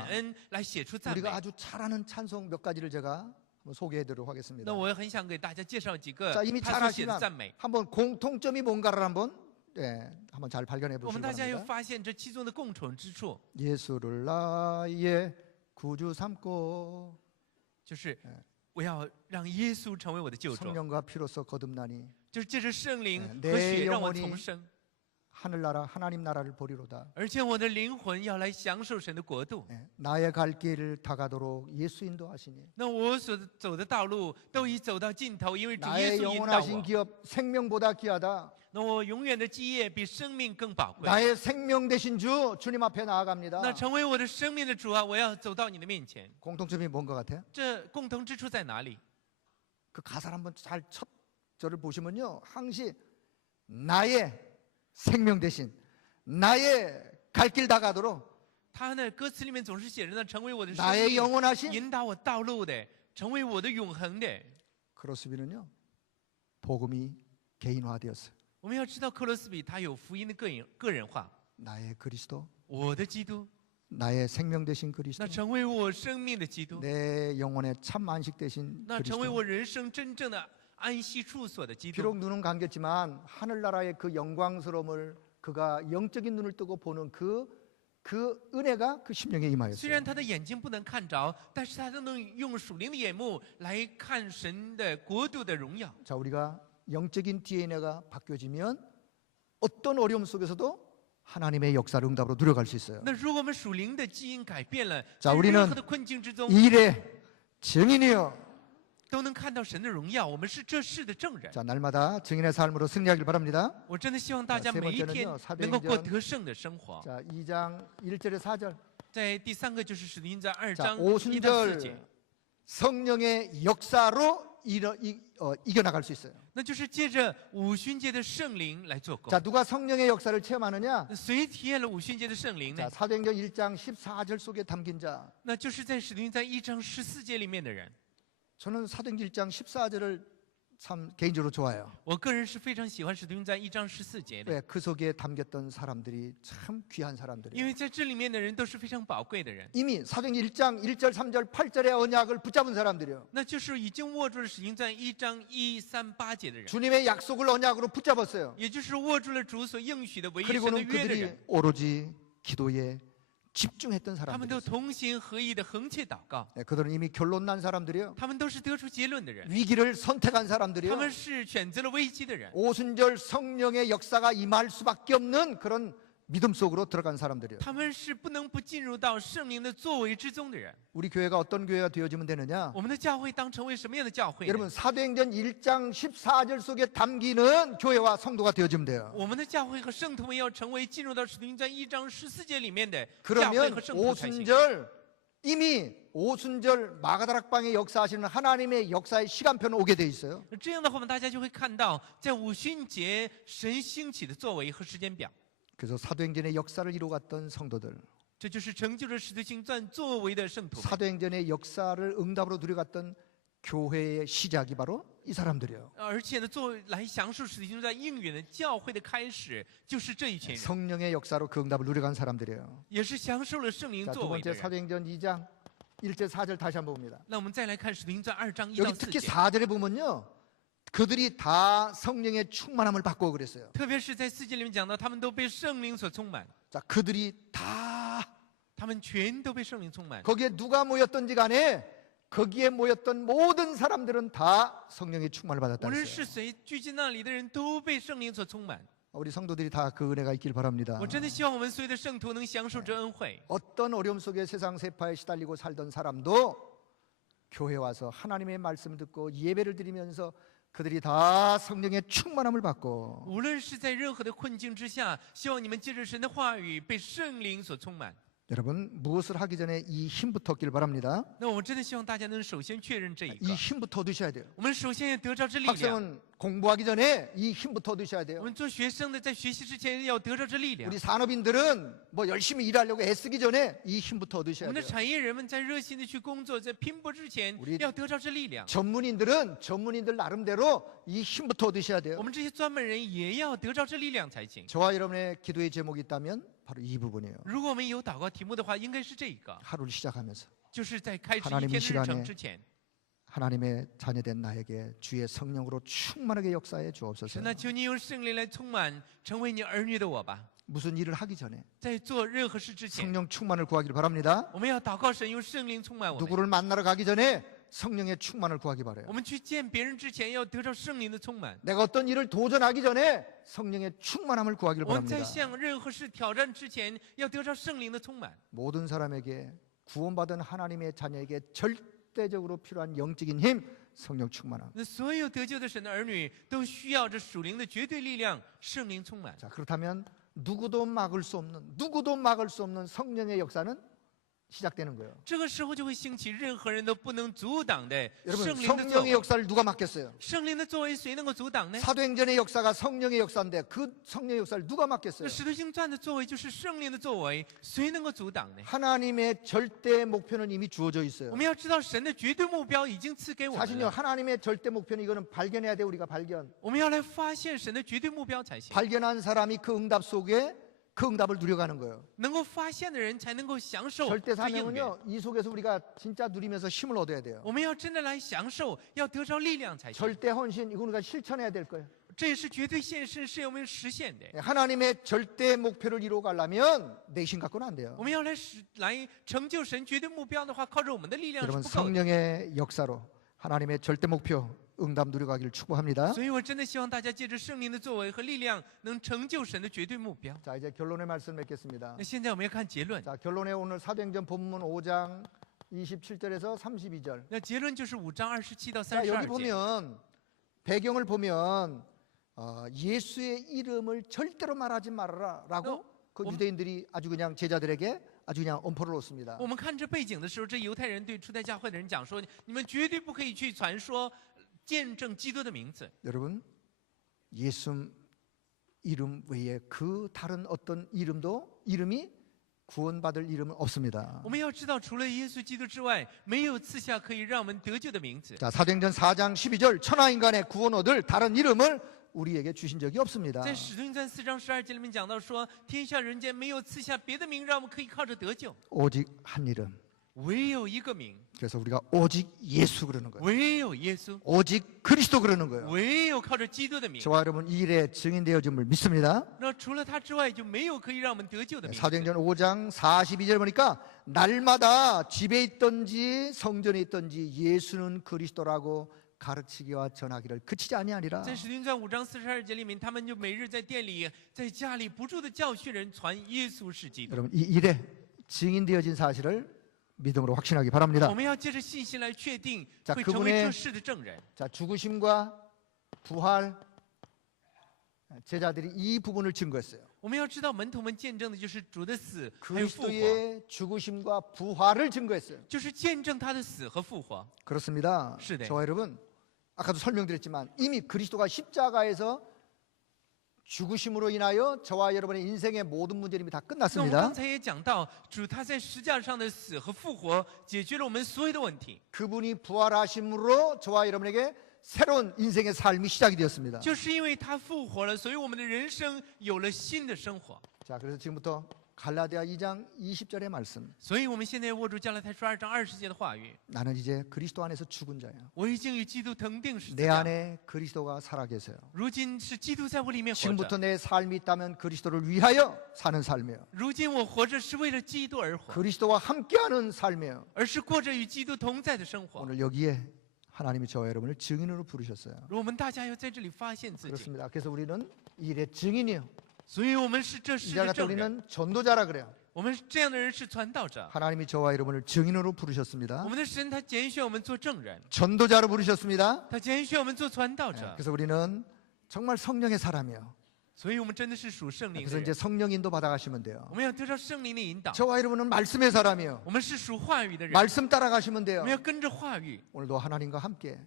恩来写出赞美 우리가 。 아주 잘하는 찬송 몇 가지를 제가 한번 소개해드리도록 하겠습니다. 那我很想给大家介绍几个 이미 他 잘 所写的 아시면 赞美。 한번 공통점이 뭔가를 한번 잘 발견해 我 보시기 们大家又 바랍니다. 发现这其中的共同之处， 예수를 나의 구주 삼고 就是我要让耶稣成为我的救主， 성령과 피로써 거듭나니 就是借着圣灵 내 和血让我 영혼이 重生， 하늘나라 하나님 나라를 보리로다. 而且我的灵魂要来享受神的国度。 나의 갈 길을 다가도록 예수 인도하시니 那我所走的道路都已走到尽头，因为主耶 나의 稣引导 영원하신 我。 기업 생명보다 귀하다. 那我永远的基业比生命更宝贵。 나의 생명 되신 주님 앞에 나아갑니다. 那成为我的生命的主啊，我要走到你的面前。 공통점이 뭔 것 같아요? 这共同之处在哪里？ 그 가사를 한번 잘 첫 절을 보시면요, 항시 나의 생명 대신 나의 갈 길 다가도록 他呢歌词里面总是写着呢，成为我的生 나의 命， 영원하신 引导我道路的，成为我的永恒的。 크로스비는요, 복음이 개인화되었어요. 我们要知道，克罗斯比他有福音的个人化。 나의 그리스도, 我的基督， 나의 생명 대신 그리스도, 那成为我生命的基督， 내 영혼의 참 안식 대신 那成为 그리스도. 我人生真正的安息处所的基督。 비록 눈은 감겼지만 하늘나라의 그 영광스러움을 그가 영적인 눈을 뜨고 보는 그 은혜가 그 심령에 虽 임하였어요. 然他的眼睛不能看着，但是他都能用属灵的眼目来看神的国度的荣耀。 자, 우리가 영적인 DNA가 바뀌어지면 어떤 어려움 속에서도 하나님의 역사를 응답으로 누려갈 수 있어요. 那如果我们属灵的基因改变了， 자 在 우리는 任何的困境之中 이 일의 증인이요. 都能看到神的荣耀，我们是这事的证人。 자, 날마다 증인의 삶으로 승리하길 바랍니다. 我真的希望大家 세 每一 번째는요 天 사도행전 能够过得胜的生活。 자, 2장 1절에 4절. 在第三个就是使徒行传2 자, 章1到4 오순절 节， 성령의 역사로 이겨나갈 수 있어요. 那就是借着五旬节的圣灵来做工 자, 。 누가 성령의 역사를 체험하느냐? 那谁体验了五旬节的圣灵 자, 呢？ 사도행전 1장 14절 속에 담긴 자. 那就是在使徒行传1章14节里面的人。 저는 사도행전 1장 14절을 참 개인적으로 좋아해요. 我个人是非常喜欢使徒行传1章14节的， 왜? 그 속에 담겼던 사람들이 참 귀한 因 사람들이에요. 为在这里面的人都是非常宝贵的人， 이미 사도행전 1장 1절 3절 8절의 언약을 붙잡은 사람들이에요. 那就是已经握住了使徒行传1章1、3、8节的人， 주님의 약속을 언약으로 붙잡았어요. 也就是握住了主所应许的唯一神的 그리고는 约的 그들이 人。 오로지 기도에 집중했던 他们都 사람들이에요. 同心合意的恒切祷告， 네, 그들은 이미 결론 난 사람들이에요. 他们都是得出结论的人， 위기를 선택한 他 사람들이에요. 们是选择了危机的人。 오순절 성령의 역사가 임할 수밖에 없는 그런 믿음 속으로 들어간 사람들이에요. 他们是不能不进入到圣灵的作为之中的人。 우리 교회가 어떤 교회가 되어지면 되느냐? 我们的教会当成为什么样的教会呢？ 여러분 사도행전 1장 14절 속에 담기는 교회와 성도가 되어지면 돼요. 我们的教会和圣徒们要成为进入到使徒行传1章14节里面的教会 그러면 和圣徒才行。 오순절 이미 오순절 마가다락방에 역사하시는 하나님의 역사의 시간표는 오게 돼 있어요. 这样的话，我们大家就会看到，在五旬节神兴起的作为和时间表， 그래서 사도행전의 역사를 이루어갔던 성도들, 这就是成就了使徒行传作为的圣徒们。 사도행전의 역사를 응답으로 누려갔던 교회의 시작이 바로 이 사람들이에요. 而且呢，作为来享受使徒行传应允的教会的开始，就是这一群人， 성령의 역사로 그 응답을 누려간 사람들이에요. 也是享受了圣灵 자, 作 두 为的 번째 人。 사도행전 2장 1절 4절 다시 한번 봅니다. 那我们再来看使徒行传2章1到 여기 4 특히 节， 4절에 보면요, 그들이 다 성령의 충만함을 받고 그랬어요. 特别是在4节里面讲到，他们都被圣灵所充满。 자, 그들이 다他们全都被圣灵充满。 거기에 누가 모였던지 간에 거기에 모였던 모든 사람들은 다 성령의 충만을 无 받았다 论 했어요. 是谁聚集那里的人都被圣灵所充满。 우리 성도들이 다 그 은혜가 있길 바랍니다. 我真的希望我们所有的圣徒能享受这恩惠。 어떤 어려움 속에 세상 세파에 시달리고 살던 사람도 교회 와서 하나님의 말씀을 듣고 예배를 드리면서 그들이 다 성령의 충만함을 받고 无论是在任何的困境之下，希望你们借着神的话语被圣灵所充满。 여러분 무엇을 하기 전에 이 힘부터 얻길 바랍니다. 那我们真的希望大家能首先确认这一 이 个， 힘부터 얻으셔야 돼요. 我们首先要得着这力量。 학생은 공부하기 전에 이 힘부터 얻으셔야 我 돼요. 们做学生的在学习之前要得着这力量。 우리 산업인들은 뭐 열심히 일하려고 애쓰기 전에 이 힘부터 我 얻으셔야 们的 돼요. 产业人们在热心的去工作，在拼搏之前 우리 要得着这力量。 전문인들은 전문인들 나름대로 이 힘부터 얻으셔야 我 돼요. 们这些专门人也要得着这力量才行。 저와 여러분의 기도의 제목이 있다면 바로 이 부분이에요. 如果我们有祷告题目的话，应该是这个， 하루를 시작하면서 就是在开始 하나님 一天的日 시간에 程之前， 하나님의 자녀된 나에게 주의 성령으로 충만하게 역사해 神 주옵소서. 啊，求你用圣灵来充满，成为你儿女的我吧。 무슨 일을 하기 전에 在做任何事之前， 성령 충만을 구하기를 바랍니다. 我们要祷告神用圣灵充满我们。 누구를 만나러 가기 전에 성령의 충만을 구하기 바라요. 我们去见别人之前，要得着圣灵的充满。 내가 어떤 일을 도전하기 전에 성령의 충만함을 구하기를 我们在 바랍니다. 向任何事挑战之前，要得着圣灵的充满。 모든 사람에게 구원받은 하나님의 자녀에게 절대적으로 필요한 영적인 힘, 성령 충만함. 那所有得救的神的儿女都需要这属灵的绝对力量，圣灵充满。 자, 그렇다면 누구도 막을 수 없는 성령의 역사는 시작되는 거예요. 这个时候就会兴起任何人都不能阻挡的 여러분 圣灵的作 성령의 为。 역사를 누가 막겠어요? 圣灵的作为谁能够阻挡呢？ 사도행전의 역사가 성령의 역사인데 그 성령의 역사를 누가 那 막겠어요? 使徒行传的作为就是圣灵的作为，谁能够阻挡呢？ 하나님의 절대 목표는 이미 주어져 我 있어요. 们要知道神的绝对目标已经赐给我们 사실요 了， 하나님의 절대 목표는 이거는 발견해야 돼. 우리가 발견. 我们要来发现神的绝对目标才行。 발견한 사람이 그 응답 속에 그 응답을 누려가는 거예요. 能够发现的人才能够享受 절대 这应允。 사명은요 이 속에서 우리가 진짜 누리면서 힘을 얻어야 돼요. 我们要真的来享受，要得着力量才行。 절대 헌신 이거 우리가 실천해야 될 거예요. 这也是绝对献身，是我们实现的。 하나님의 절대 목표를 이루어 가려면 내 힘 갖고는 안 돼요. 我们要来成就神绝对目标的话，靠着我们的力量是 여러분 不够的。 성령의 역사로 하나님의 절대 목표 응답 누려가기를 축복합니다. 所以我真的希望大家借着圣灵的作为和力量，能成就神的绝对目标。 자 이제 결론의 말씀 맺겠습니다. 那现在我们要看结论， 자 결론에 오늘 사도행전 본문 5장 27절에서 32절. 那结论就是5章27到 자 여기 32节。 보면 배경을 보면 예수의 이름을 절대로 말하지 말아라라고 그 유대인들이 아주 그냥 제자들에게 아주 그냥 엄포를 놓습니다. 我们看这背景的时候，这犹太人对初代教会的人讲说：“你们绝对不可以去传说见证基督的名字。 여러분 예수 이름 외에 그 다른 어떤 이름이 구원받을 이름은 없습니다. 我们要知道，除了耶稣基督之外，没有赐下可以让我们得救的名字。 자 사도행전 4장 12절 천하 인간의 구원 얻을 다른 이름을 우리에게 주신 적이 없습니다. 在使徒行传4章12节里面讲到说，天下人间没有赐下别的名，让我们可以靠着得救， 오직 한 이름. 唯有一个名， 그래서 우리가 오직 예수 그러는 거예요. 唯有耶稣， 오직 그리스도 그러는 거예요. 唯有靠着基督的名。 저와 여러분 이 일에 증인되어짐을 믿습니다. 那除了他之外，就没有可以让我们得救的名字。 사도행전 5장 42절 보니까 날마다 집에 있든지 성전에 있든지 예수는 그리스도라고 가르치기와 전하기를 그치지 아니하니라. 在使徒行传5章42节里面，他们就每日在店里、在家里不住的教训人，传耶稣是基督。 여러분 이 일에 증인되어진 사실을 믿음으로 확신하기 바랍니다. 我们要借着信心来确定， 자 会成为 그분의 这事的证人。 자 죽으심과 부활 제자들이 이 부분을 증거했어요. 我们要知道，门徒们见证的就是主的死还有复活， 그리스도의 죽으심과 부활을 증거했어요. 就是见证他的死和复活。 그렇습니다. 네. 저와 여러분 아까도 설명드렸지만 이미 그리스도가 십자가에서 죽으심으로 인하여 저와 여러분의 인생의 모든 문제는 이미 다 那我们 끝났습니다. 刚才也讲到，主他在十架上的死和复活，解决了我们所有的问题。 그분이 부활하심으로 저와 여러분에게 새로운 인생의 삶이 시작이 되었습니다. 就是因为他复活了，所以我们的人生有了新的生活。 자, 그래서 지금부터 갈라디아 2장 20절의 말씀. 所以我们现在握住加拉太书2章20节的话语。 나는 이제 그리스도 안에서 죽은 자야. 我已经与基督同定十字 내 架， 안에 그리스도가 살아 계세요. 如今是基督在我里面活 지금부터 着。 내 삶이 있다면 그리스도를 위하여 사는 삶이에요. 如今我活着是为了基督而活， 그리스도와 함께하는 삶이에요. 而是过着与基督同在的生活。 오늘 여기에 하나님이 저와 여러분을 증인으로 부르셨어요. 我们大家要在这里发现自己， 그렇습니다. 그래서 우리는 이 일의 증인이에요. 所以我们是这事 이자 的 같은 证人。 우리는 전도자라 그래요. 我们这样的人是传道者。 하나님이 저와 여러분을 증인으로 부르셨습니다. 我们的神他拣选我们做证人， 전도자로 부르셨습니다. 他拣选我们做传道者， 그래서 우리는 정말 성령의 사람이에요. 所以我们真的是属圣灵的 그래서 이제 人。 성령 인도 받아가시면 돼요. 我们要得到圣灵的引导。 저와 여러분은 말씀의 사람이에요. 我们是属话语的人， 말씀 따라가시면 我 돼요. 们要跟着话语。 오늘도 하나님과 함께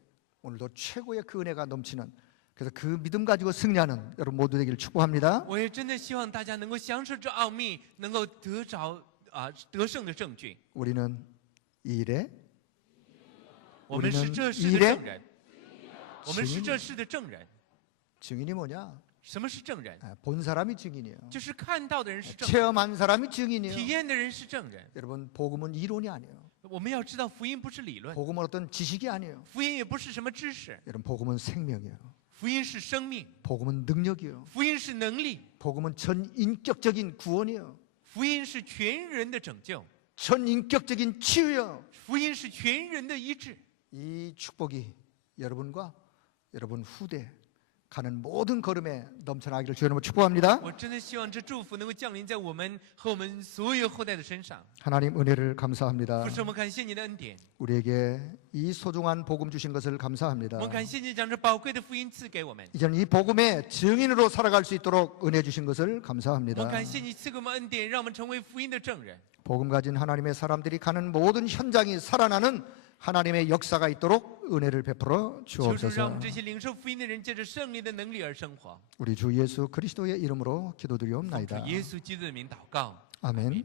오늘도 최고의 그 은혜가 넘치는 그래서 그 믿음 가지고 승리하는 여러분 모두 되기를 축복합니다. 我也真的希望大家能够享受这奥秘，能够得着得胜的证据。 우리는 이 일에 我们是这事的证人，我们是这事的证人。 증인이 뭐냐? 什么是证人？ 본 사람이 증인이에요. 就是看到的人是证人， 체험한 사람이 体 증인이에요. 验的人是证人。 여러분 복음은 이론이 아니에요. 我们要知道，福音不是理论， 복음은 어떤 지식이 아니에요. 福音也不是什么知识， 여러분 복음은 생명이에요. 福音是生命， 복음은 능력이에요. 福音是能力， 복음은 전인격적인 구원이에요. 福音是全人的拯救， 전인격적인 치유예요. 福音是全人的医治。 이 축복이 여러분과 여러분 후대 가는 모든 걸음에 넘쳐나기를 주여 이름으로 축복합니다. 我真的希望这祝福能够降临在我们和我们所有后代的身上。 하나님 은혜를 감사합니다. 父神，我们感谢你的恩典， 우리에게 이 소중한 복음 주신 것을 감사합니다. 我们感谢你将这宝贵的福音赐给我们。 이제는 이 복음의 증인으로 살아갈 수 있도록 은혜 주신 것을 我 감사합니다. 们感谢你赐给我们恩典，让我们成为福音的证人。 복음 가진 하나님의 사람들이 가는 모든 현장이 살아나는 하나님의 역사가 있도록 은혜를 베풀어 求主让我 주옵소서. 们这些领受福音的人，借着圣灵的能力而生活。 우리 주 예수 그리스도의 이름으로 奉主 기도드리옵나이다. 耶稣基督的名祷告。 아멘.